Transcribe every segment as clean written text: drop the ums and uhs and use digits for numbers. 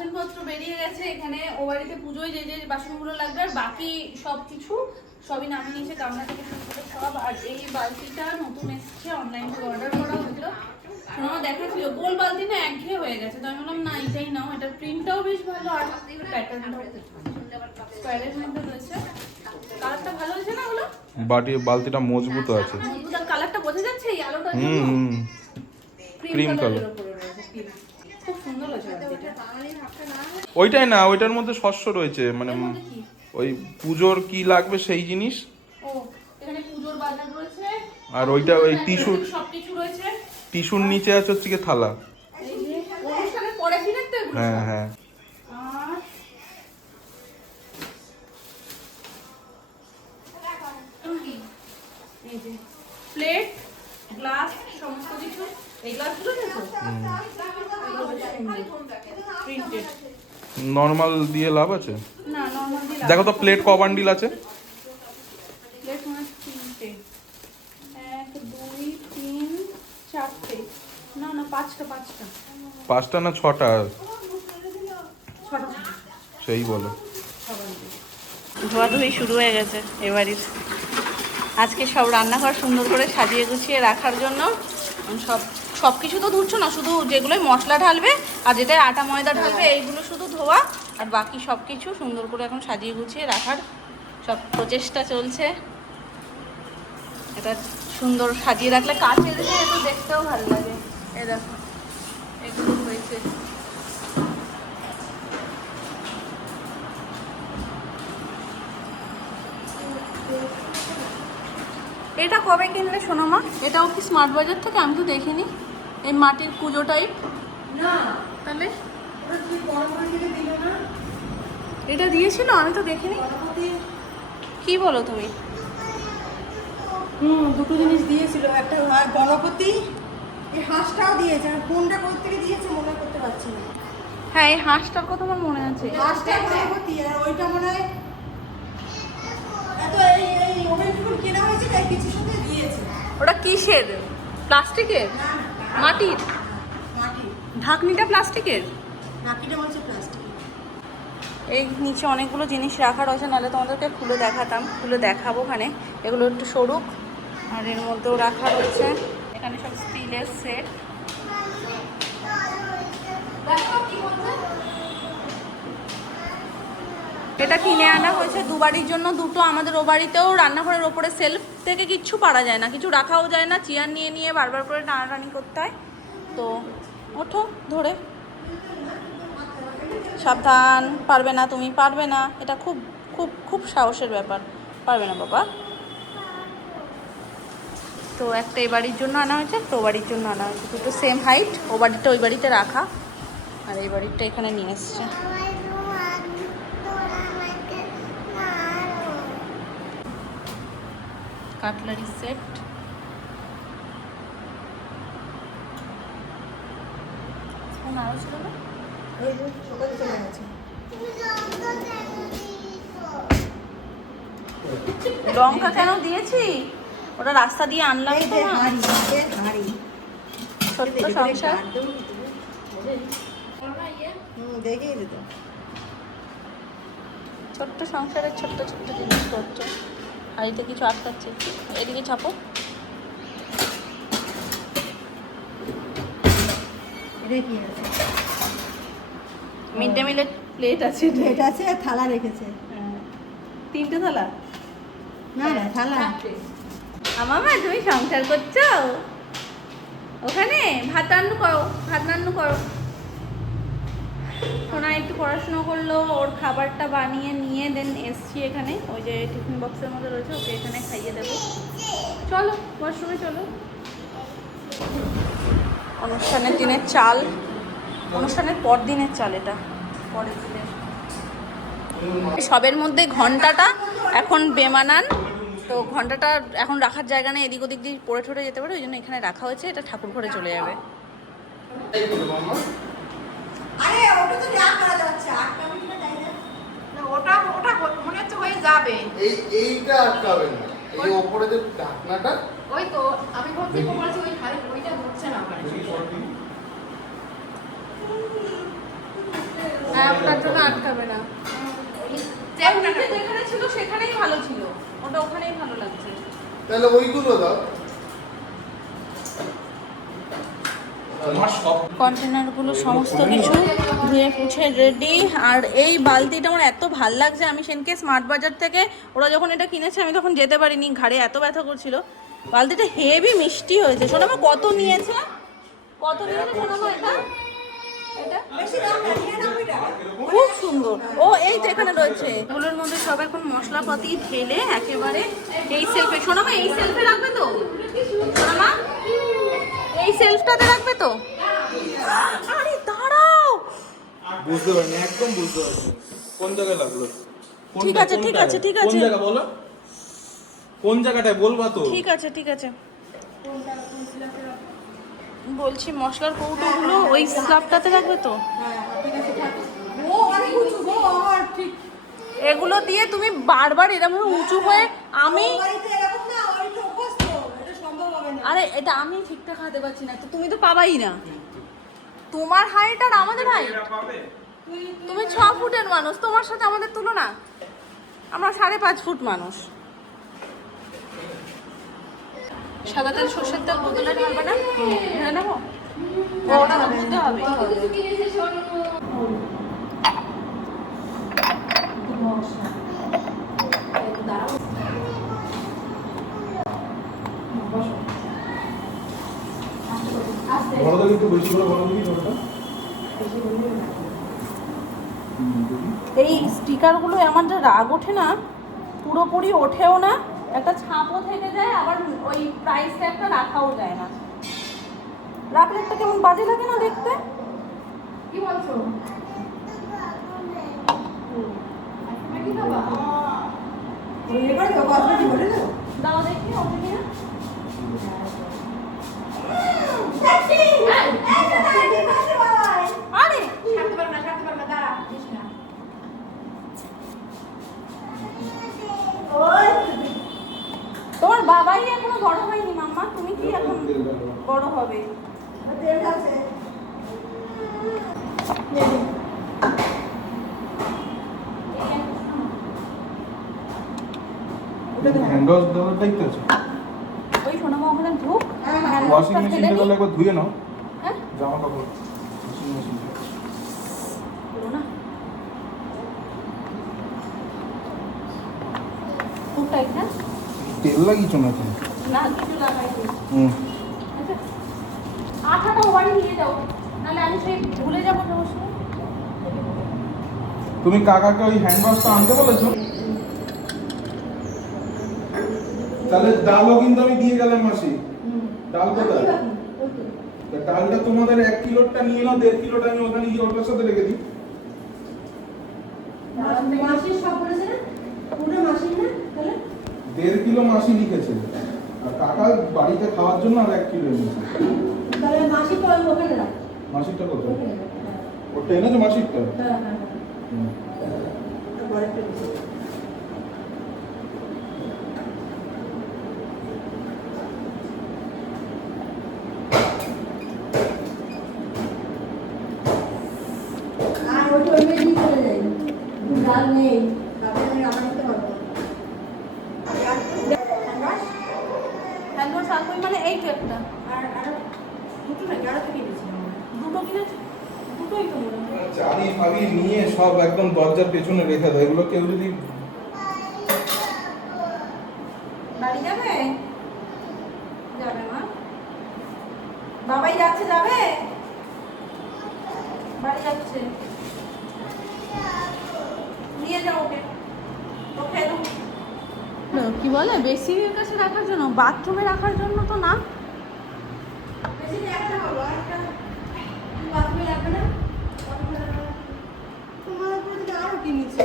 বাসনপত্র বেরিয়ে গেছে এখানে। ও বাড়িতে পুজোয় যে যে বাসনগুলো লাগবে আর বাকি সব কিছু সবই নামিয়ে নিয়েছে, গামলা থেকে শুরু করে সব। আর এই বালতিটা নতুন এসেছে, অনলাইন থেকে অর্ডার করা হয়েছিল। আমার দেখাচ্ছিল গোল বালতি না, একঘেয়ে হয়ে গেছে, তো আমি বললাম না এটাই নাও। এটার প্রিন্টটাও বেশ ভালো আর প্যাটার্নটাও স্কোয়ারের মধ্যে রয়েছে। কালারটা ভালো হয়েছে না হলো? বালতিটা মজবুত আছে। মজবুত আর কালারটা বোঝা যাচ্ছে এই আলোটার জন্য। ক্রিম কালার, খুব সুন্দর হয়েছে বালতিটা। ওইটাই না, ওইটার মধ্যে শস্য রয়েছে, মানে ওই পুজোর কি লাগবে সেই জিনিস। ও এখানে পুজোর বাজার রয়েছে আর ওইটা ওই টিস্যু, সবকিছু রয়েছে। টিস্যুর নিচে আছে হচ্ছে কি থালা। এই যে অনুষ্ঠানের পরে কিনে তো এগুলো। হ্যাঁ হ্যাঁ। এই যে প্লেট, গ্লাস, সমস্ত কিছু। এই গ্লাসগুলো দেখো, প্রিন্টেড। নরমাল দিয়ে লাভ আছে? না নরমাল দিয়ে দেখো তো প্লেট ক বান্ডিল আছে? প্লেট মানে তিনটে, 1 2 3 4টে, না না পাঁচটা। পাঁচটা না ছটা? সেই বলো। ধোয়াধুয়ি শুরু হয়ে গেছে এবারের। আজকে সব রান্নাঘর সুন্দর করে সাজিয়ে গুছিয়ে রাখার জন্য সব কিছু তো ধুচ্ছ না, শুধু যেগুলোই মশলা ঢালবে আর যেটাই আটা ময়দা ঢালবে এইগুলো শুধু ধোয়া, আর বাকি সব কিছু সুন্দর করে এখন সাজিয়ে গুছিয়ে রাখার সব প্রচেষ্টা চলছে। এটা সুন্দর সাজিয়ে রাখলে কাছে দেখে একটু দেখতেও ভালো লাগে। এই দেখো এগুলো হয়েছে। এটা কবে কিনলে শোনো মা? এটাও কি স্মার্ট বাজার থেকে? আমি তো দেখিনি। এই মাটির পুজো টাইপ না, তাহলে এটা দিয়েছিল, আমি তো দেখিনি। কি বলো তুমি? দুটো জিনিস দিয়েছিল, একটা গণপতি, এই হাঁসটাও দিয়েছে। আর কোনটা কোথা থেকে দিয়েছে মনে করতে পারছি না। হ্যাঁ এই হাঁসটার কথা আমার মনে আছে। হাঁসটা গণপতি, আর ওইটা মনে হয় এত এই ওভেনটুকু কেনা হয়েছে তাই কিছুর সাথে দিয়েছে। ওটা কিসের? প্লাস্টিকের? মাটির? মাটি ঢাকনিটা প্লাস্টিকের? নাকিটা বলছে প্লাস্টিক। এই নিচে অনেকগুলো জিনিস রাখা রয়েছে, নাহলে তোমাদেরকে খুলে দেখাতাম, খুলে দেখাবো। ওখানে এগুলো একটু সরুক, আর এর মধ্যেও রাখা রয়েছে। এখানে সব স্টিলের সেট। এটা কিনে আনা হয়েছে দুবারির জন্য, দুটো। আমাদের ও বাড়িতেও রান্নাঘরের ওপরে সেলফ থেকে কিচ্ছু পারা যায় না, কিছু রাখাও যায় না, চেয়ার নিয়ে নিয়ে বারবার করে টানাটানি করতে হয়। তো ওঠো ধরে, সাবধান, পারবে না তুমি, পারবে না। এটা খুব খুব খুব সাহসের ব্যাপার, পারবে না বাবা। তো একটা এ বাড়ির জন্য আনা হয়েছে, একটা ও বাড়ির জন্য আনা হয়েছে, দুটো সেম হাইট। ও বাড়িটা ওই বাড়িতে রাখা, আর এই বাড়িটা এখানে নিয়ে এসছে। Cutlery set. আরও ছিল না? ওই যে সকালে চলে গেছে। লঙ্কা কেন দিয়েছি? ওটা রাস্তা দিয়ে আনলাম এই তো যে না। হাঁড়ি ছোট্ট সংসার। দেখেই দিত। ছোট্ট সংসারের ছোট্ট ছোট্ট জিনিসপত্র। হাড়িতে কিছু আটকাচ্ছে, এদিকে চাপো। মিড ডে মিলের প্লেট আছে, প্লেট আছে আর থালা রেখেছে। তিনটে থালা। না না থালা। আমার মা তুমি সংসার করছো ওখানে? ভাত রান্না করো, ভাত রান্না করো। সোনা একটু পড়াশুনো করলো, ওর খাবারটা বানিয়ে নিয়ে দেন এসছি এখানে। ওই যে টিফিন বক্সের মধ্যে রয়েছে, ওকে এখানে খাইয়ে দেবো। চলো ওয়াশরুমে চলো। অনুষ্ঠানের দিনের চাল, অনুষ্ঠানের পর দিনের চাল, এটা পরের দিনের। সবের মধ্যে ঘন্টাটা এখন বেমানান, তো ঘন্টাটা এখন রাখার জায়গা নেই, এদিক ওদিক দিয়ে পড়ে ঠরে যেতে পারে, ওই জন্য এখানে রাখা হয়েছে। এটা ঠাকুর ঘরে চলে যাবে। আরে ওটা তো যা করা যাচ্ছে, 8 মিনিট তাই না? না ওটা মনে হচ্ছে হয়ে যাবে। এইটা আটকাবে না, এই উপরে যে ঢাকনাটা। ওই তো আমি বলছি ওই হাড়ি ওইটা হচ্ছে না। হ্যাঁ ওটার জন্য আটকাবে না। আর নিচে যেখানে ছিল সেখানেই ভালো ছিল, ওটা ওখানেই ভালো লাগছে। তাহলে ওইগুলো দাও। আমার সব কন্টেনারগুলো সমস্ত কিছু ধুয়ে মুছে রেডি। আর এই বালতিটা আমার এত ভাল লাগছে, আমি সেনকে স্মার্ট বাজার থেকে ওরা যখন এটা কিনেছে আমি তখন যেতে পারিনি, ঘাড়ে এত ব্যথা করছিল। বালতিটা হেভি মিষ্টি হয়েছে। শোনো মা, কত নিয়েছে? কত নিয়েছে শোনো মা এটা? এটা বেশি দাম না, 99 টাকা। খুব সুন্দর। ও এই তো এখানে রয়েছে, এগুলোর মধ্যে সব এখন মশলাপাতি ঢেলে একেবারে এই সেলফে। শোনো মা, এই সেলফে রাখবে তো? শোনো মা, এই সেলফটাতে রাখবে তো? আরে দাঁড়াও, বুঝতে পারিনি, একদম বুঝতে পারিনি কোন জায়গায় লাগলো। ঠিক আছে, ঠিক আছে, ঠিক কোন আছে, জায়গা বলো, কোন জায়গাটায় বলবা তো? ঠিক আছে, ঠিক আছে বলছি। মশলার কৌটোগুলো ওই স্ল্যাবটাতে রাখবে তো? হ্যাঁ, ঠিক আছে, থাক। ও অনেক উঁচু গো, আমার ঠিক এগুলো দিয়ে তুমি বারবার এরকম উঁচু হয়ে আমি ও বাড়িতে এরকম না, ওর একটু অভ্যাস তো, এটা সম্ভব হবে না। আরে এটা আমি ঠিকঠাক হাতে পাচ্ছি না তো, তুমি তো পাবাই না। তোমার হাইট আর আমাদের হাইট, তুমি 6 ফুটের মানুষ, তোমার সাথে আমাদের তুলনা? আমরা 5.5 ফুট মানুষ। সাদা তেল সর্ষের তেল বোতলে ঢালবে না? ঢেলে নেবো? ওটা তো বুঝতে হবে। বড়দা কিন্তু বেশি করে বলো দেখি কতটা। এই স্টিকারগুলো আমার যা রাগ ওঠে না, পুরোপুরি ওঠেও না, একটা ছাপও থেকে যায়, আবার ওই প্রাইস ট্যাগটা রাখাও যায় না। রাখলে একটা কেমন বাজে লাগে না দেখতে? কি বলছো? এবার তো কসমেটিক বলে না। দাও দেখি ওঠে কিনা। আরে ছাড়তে পারবে না, ছাড়তে পারবে না, দাঁড়া, দিস না। তোমার বাবাই এখনো বড় হয়নি মাম্মা, তুমি কি এখন বড় হবে? তেল আছে। হ্যান্ড ওয়াশ দেওয়ার দায়িত্ব আছে। ওই সোনামা ওখানে ধুক, হ্যাঁ, ওয়াশিং মেশিনটা তাহলে একবার ধুয়ে নাও হ্যাঁ জামা কাপড়। ওয়াশিং মেশিন করো না, খুব টাইট না? তেল লাগিয়েছো না তুমি? না কিছু লাগাইনি। হুম। আচ্ছা আঠাটা ও বাড়ি নিয়ে যাও, নাহলে আমি সেই ভুলে যাবো সমস্যা। তুমি কাকাকে ওই হ্যান্ড ওয়াশটা আনতে বলেছো? তাহলে ডালও কিন্তু আমি দিয়ে গেলাম মাসি। ডাল কোথায়? তা ডালটা তোমাদের 1 কিলোটা নিয়ে নাও, 1.5 কিলোটা আমি ওখানে গিয়ে ওটার সাথে রেখে দিই। মাসির সব বলেছে না? পুরো মাসির না? তাহলে 1.5 কিলো মাসি লিখেছে, আর কাকা বাড়িতে খাওয়ার জন্য আর 1 কিলো এনেছে। তাহলে মাসি তো আমি ওখানে রাখ। মাসিরটা কোথায়? ওটা এনেছো মাসিরটা? হ্যাঁ, হ্যাঁ, হুম। ওটা পরে ফেলছি। আর ওটা ওই মেয়েই চলে যাই। ডাল নেই, তারপরে আমি রান্না করতে পারবো না। হ্যান্ড ওয়াশ আর কই মানে এই তো একটা, আর দুটো নাকি আরো থেকে দিয়েছিলাম। দুটো কিনেছি, দুটোই তো মনে হয়। চাবি ফাবি নিয়ে সব একদম দরজার পেছনে রেখে দেয়, এগুলো কেউ যদি বাড়ি যাবে? যাবে মা? বাবাই যাচ্ছে, যাবে? বাড়ি যাচ্ছে, নিয়ে যাও ওকে, ওকে কি বলে বেসিনের কাছে রাখার জন্য, বাথরুমে রাখার জন্য তো না। বেশি একটা হলো, একটা বাথরুমে লাগবে না? তোমার উপরে থেকে আরো কিনেছে।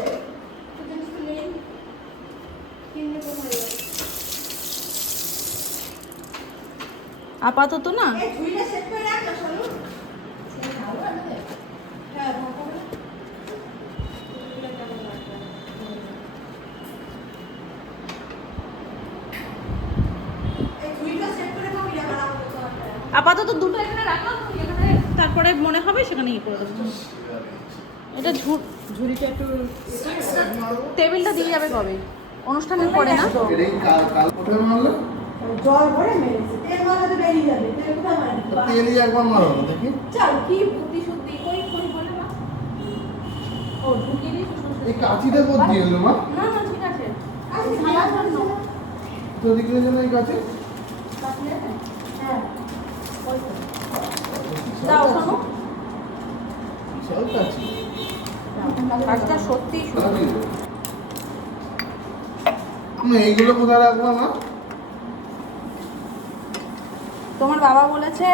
তো জিনিস তো নেই। কিনলে কোথায় যাবে? আপাতত না। এই ঝুড়িটা সেট করে রাখ না, শোনো। হ্যাঁ, ভালো হবে। এই ঝুড়িটা সেট করে দাও, ইয়া বানাবো তো একটা। আপাতত দুটো এখানে রাখলাম, এখানে তারপরে মনে হবে সেখানে ইয়ে করে দেবো। এটা ঝুড়িটা একটু টেবিলটা দিয়ে যাবে কবে? অনুষ্ঠানের পরে না? এটাই কাল কোথায় মারলো? জল ভরে মেরেছে, তেল মারাতে বেরিয়ে যাবে, তেল কোথায় মারে? তেলই একবার মারো না দেখি। চল কি বুদ্ধি শুদ্ধি কই কই বলে না। ও ঢুকিয়ে দিয়েছো শ্বশুর। এই কাঁচিটা কোথা দিয়ে এলো মা? না না ঠিক আছে। আরে ঢালার জন্য। তো দিকে যেন এই কাছে হ্যাঁ, ওই তো। দাও শোনো। সব কাছে কাজটা সত্যি সুন্দর। এইগুলো কোথায় রাখবো মা? তোমার বাবা বলেছে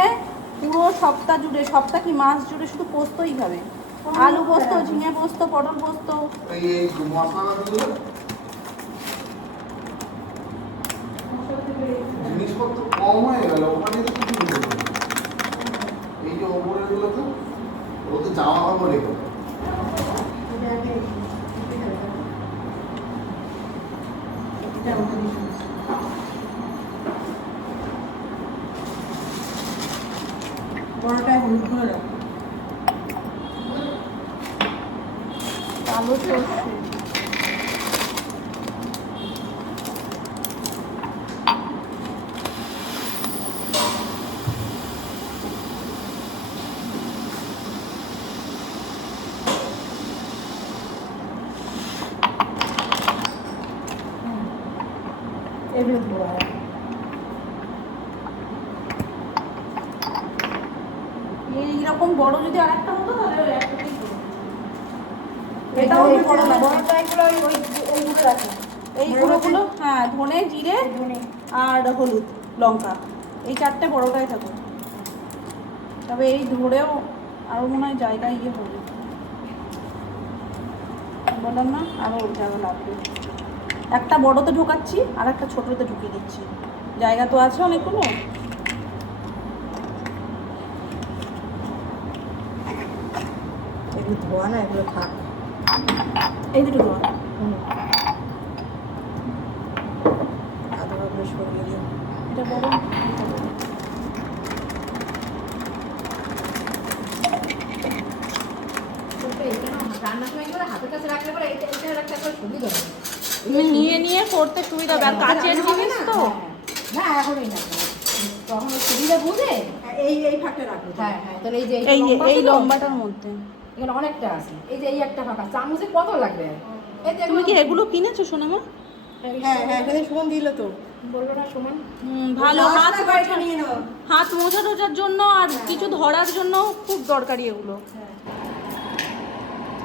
পুরো সপ্তাহ জুড়ে, সপ্তাহ কি মাস জুড়ে শুধু পোস্তই খাবে। আলু পোস্ত, ঝিঙে পোস্ত, পটল পোস্ত। এই মশলাগুলো জিনিসপত্র কম হয়ে গেল, ওখানে তো কিছু নেই। এই যে ওপরের গুলো তো ও তো জামা কাপড় রেখে এটা আগে এটা ওটা দিয়ে বড়টায় হলুদ গুঁড়ো রাখো। কালো সর্ষে। এগুলো ধোয়া এইরকম বড় যদি আরেকটা হতো তাহলে ওই একটাতেই হতো। এটাও এটাও বড় বড় না, লাগবে। বড়টা এগুলো ওই দুটো রাখো। এই গুঁড়োগুলো হ্যাঁ, ধনে, জিরে আর হলুদ, লঙ্কা, এই চারটে বড়টাই থাকুক। তবে এই ধরেও আরও মনে হয় জায়গায় ইয়ে হবে, বললাম না আরও জায়গা লাগবে। একটা বড়তে ঢোকাচ্ছি আর একটা ছোটোতে ঢুকিয়ে দিচ্ছি, জায়গা তো আছে অনেকগুলো। এগুলো ধোয়া না, এগুলো থাক। এই দুটো ধোয়া। আদা সরিয়ে দিন। এটা বড়, এটা বড়। রান্নার সময় এগুলো হাতের কাছে রাখলে পরে এটা এটা রাখতে একটা সুবিধা হবে। তুমি নিয়ে নিয়ে করতে সুবিধা হবে, আর কাচের জিনিস তো। না এখনই না, তখন ওই সুবিধা বুঝে। এই ফাঁকটা রাখো। হ্যাঁ হ্যাঁ, তাহলে এই যে এই লম্বা এই আছে তো? লম্বাটার মধ্যে। এখানে অনেকটা আছে, এই যে এই একটা ফাঁকা চামচে কত লাগবে? এই যে তুমি কি এগুলো কিনেছো সোনামা? হ্যাঁ হ্যাঁ, এখানে সুমন দিল তো। বললো না সমান? ভালো হাত হাত মোছা, নিয়ে নাও। হাত মোছা টোছার জন্য আর কিছু ধরার জন্য খুব দরকারি এগুলো।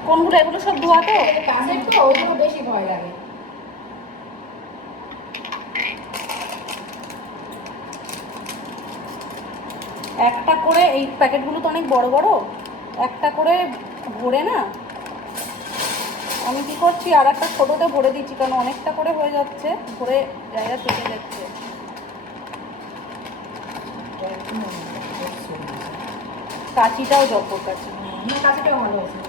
কোনগুলো? এগুলো সব ধোয়া তো? কাছের তো ওগুলো বেশি ভয় লাগে। একটা করে এই প্যাকেটগুলো তো অনেক বড় বড়, একটা করে ভরে না আমি কি করছি আর একটা ছোটোতে ভরে দিচ্ছি, কারণ অনেকটা করে হয়ে যাচ্ছে, ভরে জায়গা থেকে যাচ্ছে। কাঁচিটাও জব্বর কাঁচি। না কাছেটাও ভালো আছে।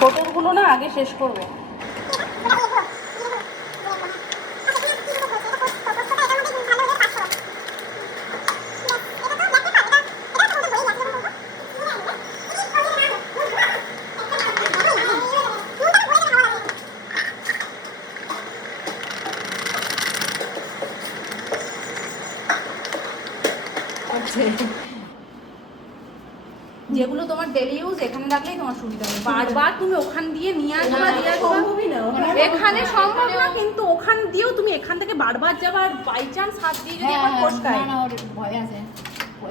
ছোটোগুলো না আগে শেষ করবো। যেগুলো তোমার ডেলি ইউজ এখানে রাখলেই তোমার সুবিধা হবে, বারবার তুমি ওখান দিয়ে নিয়ে আসবা দিয়ে আসবা সম্ভবই না, এখানে সম্ভব না, কিন্তু ওখান দিয়েও তুমি এখান থেকে বারবার যাবা, আর বাই চান্স হাত দিয়ে যদি একবার ফসকায়। না ওর ভয় আছে,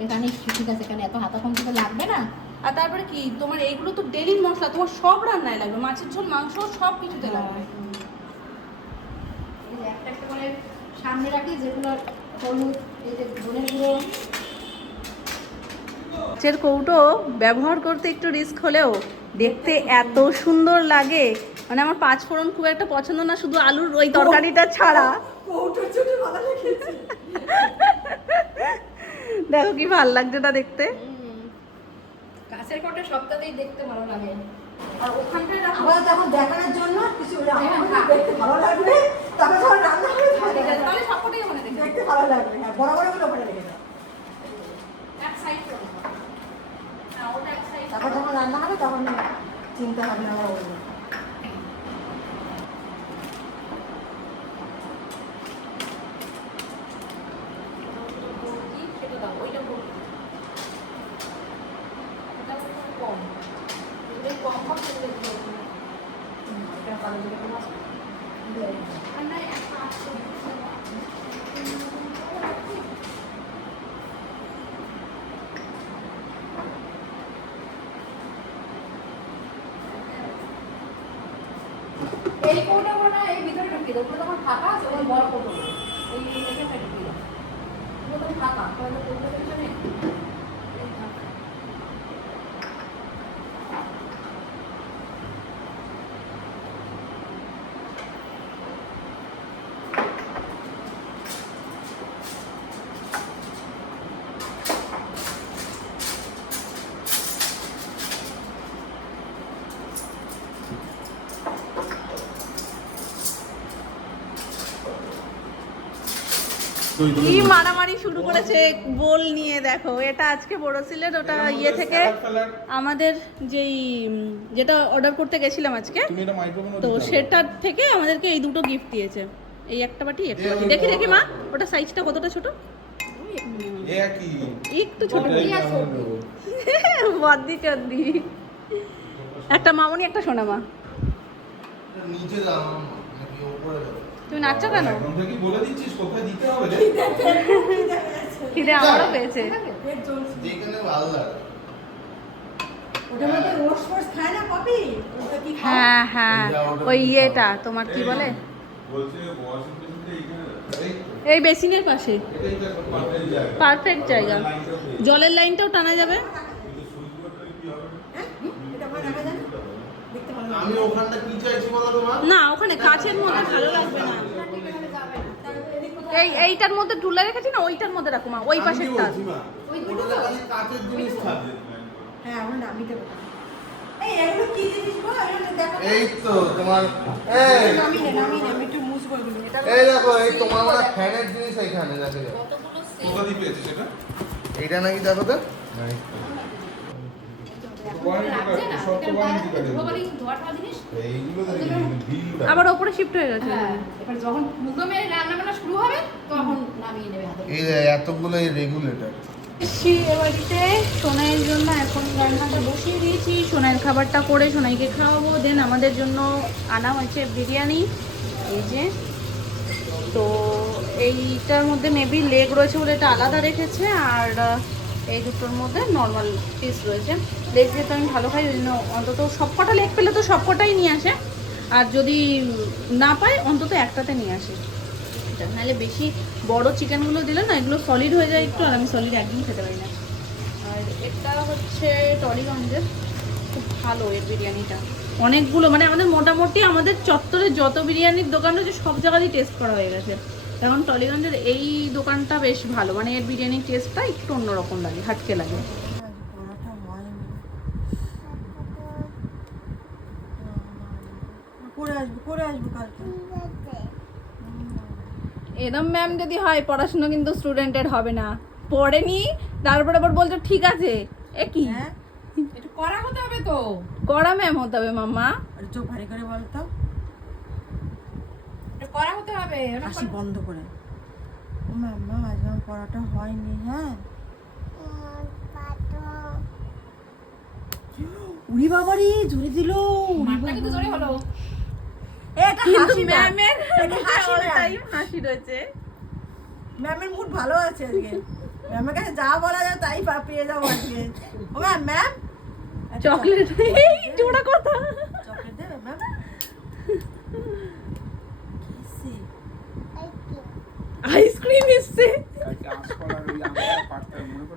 এখানে ঠিক আছে, এখানে এত হাতা কমতে লাগবে না। আর তারপরে কি তোমার এইগুলো তো ডেলির মশলা, তোমার সব রান্নায় লাগবে, মাছের ঝোল, মাংস, সব কিছুতে লাগবে। এই যে একটা একটা করে সামনে রাখি, যেগুলো হলুদ, এই যে ধনের গুঁড়ো। মাছের কৌটো ব্যবহার করতে একটু রিস্ক হলেও দেখতে এত সুন্দর লাগে। মানে আমার পাঁচফোড়ন খুব একটা পছন্দ না, শুধু আলুর ওই তরকারিটা ছাড়া। কৌটোর জন্য ভালো লেগেছে। দেখো কি ভালো লাগছে না দেখতে। কাছের কটা সপ্তাহতেই দেখতে ভালো লাগে। আর ওখানটায় রাখো। আমরা যখন দেখানোর জন্য কিছু হ্যাঁ। দেখতে ভালো লাগবে, তারপর যখন রান্না করে তাহলে সবকটাই ওখানে দেখবে। দেখতে ভালো লাগবে। হ্যাঁ, বড় বড় গুলো ওখানে রেখে দাও। এক সাইড করো। হ্যাঁ, ওটা এক সাইড। তারপর যখন রান্না হবে তখন চিন্তা হবে না আমার অন্য। সেটা দাও, ওইটা বলবো। এটা কম। এগুলো কম হবে, এগুলো দিয়ে দেবো। এটা ভালো করে তোমার দিয়ে দেবো। আর না, একটা আছে। এই কোটা কোটা এই ভিতরে ঢুকিয়ে দাও। ওটা তখন ফাঁকা আছে, ওই বড় কোটো এই এখানে ঢুকিয়ে দাও। ওটা তখন ফাঁকা, তাহলে কোটোটা পিছনে এই ফাঁকা। কি মারামারি শুরু করেছে বোল নিয়ে। দেখো এটা আজকে বড় সিলেট, ওটা ইয়ে থেকে আমাদের যেটা অর্ডার করতে গেছিলাম আজকে, তুমি এটা মাইক্রোওভেনে তো সেটার থেকে আমাদেরকে এই দুটো গিফট দিয়েছে। এই একটা বাটি, একটা বাটি। দেখি দেখি মা, ওটা সাইজটা কতটা ছোট? একই একটু ছোট। ওটাই আমরা নেবো। বদ্দি চদ্দি। একটা মামনি, একটা সোনা মা। নিচে দাও নাকি উপরে দাও? তুমি নাচছো কেন? এখন থেকে বলে দিচ্ছিস কোথায় দিতে হবে রে? খিদে আমারও পেয়েছে। পেট জ্বলছে। যেখানে ভালো লাগে। ওটার মধ্যে রোজ ফোজ খায় না পপি? ওটা কি খায়? হ্যাঁ হ্যাঁ, ওই ইয়েটা তোমার কি বলে, বলছে ওয়াশিং মেশিনটা এইখানে এই তো, এই বেসিনের পাশে। এটাই তো পারফেক্ট জায়গা। পারফেক্ট জায়গা। জলের লাইনটাও টানা যাবে। কিন্তু সুইচ বোর্ডটা কি হবে? হ্যাঁ? এটা ওখানে রাখা যায় না? দেখতে ভালো লাগে। আমি ওখানটা কি চাইছি বলো তোমার? না, ওখানে কাছের মধ্যে ভালো লাগবে না। এইটার মধ্যে ঢুলে রেখেছি না, ওইটার মধ্যে রাখো মা, ওই পাশের তার। ওটা খালি কাচের জিনিস থাকবে। হ্যাঁ, আমরা নামিয়ে দেবো। এই এগুলো কি জিনিস গো? এগুলো দেখো। এই তো তোমার এই নামিয়ে নে, আমি একটু মুছবো এগুলো। এটা এই দেখো এই তোমার মানে ফ্যানের জিনিস এইখানে দেখো যাও। কোথা দিয়ে পেয়েছিস এটা? এইটা নাকি দেখো তো? লাগছে না, সব তো এখানে ওয়ারেন্টি বাইরে কার্ডের ধোয়াবালি ধোয়া ঠোয়া জিনিস। এইগুলো দেখি বিল আবার ওপরে শিফট হয়ে গেছে। হ্যাঁ, এবার যখন মুগমে রান্না বান্না শুরু হবে তখন নামিয়ে নেবে হাতে। এই যে এতগুলো এই রেগুলেটর। এসছি এ বাড়িতে সোনাইয়ের জন্য, এখন রান্নাটা বসিয়ে দিয়েছি। সোনাইয়ের খাবারটা করে সোনাইকে খাওয়াবো। দেন আমাদের জন্য আনা হয়েছে বিরিয়ানি, এই যে। তো এইটার মধ্যে মেবি লেগ রয়েছে বলে এটা আলাদা রেখেছে, আর এই দুটোর মধ্যে নর্মাল পিস রয়েছে। লেগ যেহেতু আমি ভালো খাই, ওই জন্য অন্তত সবকটা লেগ পেলে তো সবকটাই নিয়ে আসে, আর যদি না পায় অন্তত একটাতে নিয়ে আসে। এটা নাহলে বেশি বড় চিকেনগুলো দিলে না, এগুলো সলিড হয়ে যায় একটু, আর আমি সলিড একদম খেতে পারি না। আর এটা হচ্ছে টলিগঞ্জের, খুব ভালো এর বিরিয়ানিটা। অনেকগুলো মানে আমাদের মোটামুটি আমাদের চত্বরে যত বিরিয়ানির দোকান রয়েছে সব জায়গাতেই টেস্ট করা হয়ে গেছে। এখন টলিগঞ্জের এই দোকানটা বেশ ভালো, মানে এর বিরিয়ানির টেস্টটা একটু অন্যরকম লাগে, হাটকে লাগে। পড়াটা হয়নি। করে আসবো কালকে। এরম ম্যাম যদি হয় পড়াশুনো কিন্তু স্টুডেন্টের হবে না। পড়েনি তারপরে আবার বলছো ঠিক আছে, এ কি হ্যাঁ, একটু কড়া হতে হবে তো। কড়া ম্যাম হতে হবে মাম্মা। আর চোখ ভারী করে বলতো, একটু কড়া হতে হবে। ওটা হাসি বন্ধ করে। ও মাম্মা আজ আমার পড়াটা হয়নি। হ্যাঁ, উড়ি বাবারি জুড়ে দিল। মাঠটা কিন্তু জোরে হলো। এটা কিন্তু হাসি ম্যামের এটা হাসি all ম্যাম। time হাসি রয়েছে। ম্যামের মুড ভালো আছে আজকে। ম্যামের কাছে যা বলা যায় তাই পেয়ে যাবো আজকে। ও ম্যাম, ম্যাম চকলেট, এই জোড়া কথা। চকলেট দেবে ম্যাম? আইসক্রিম ক্রিম এসছে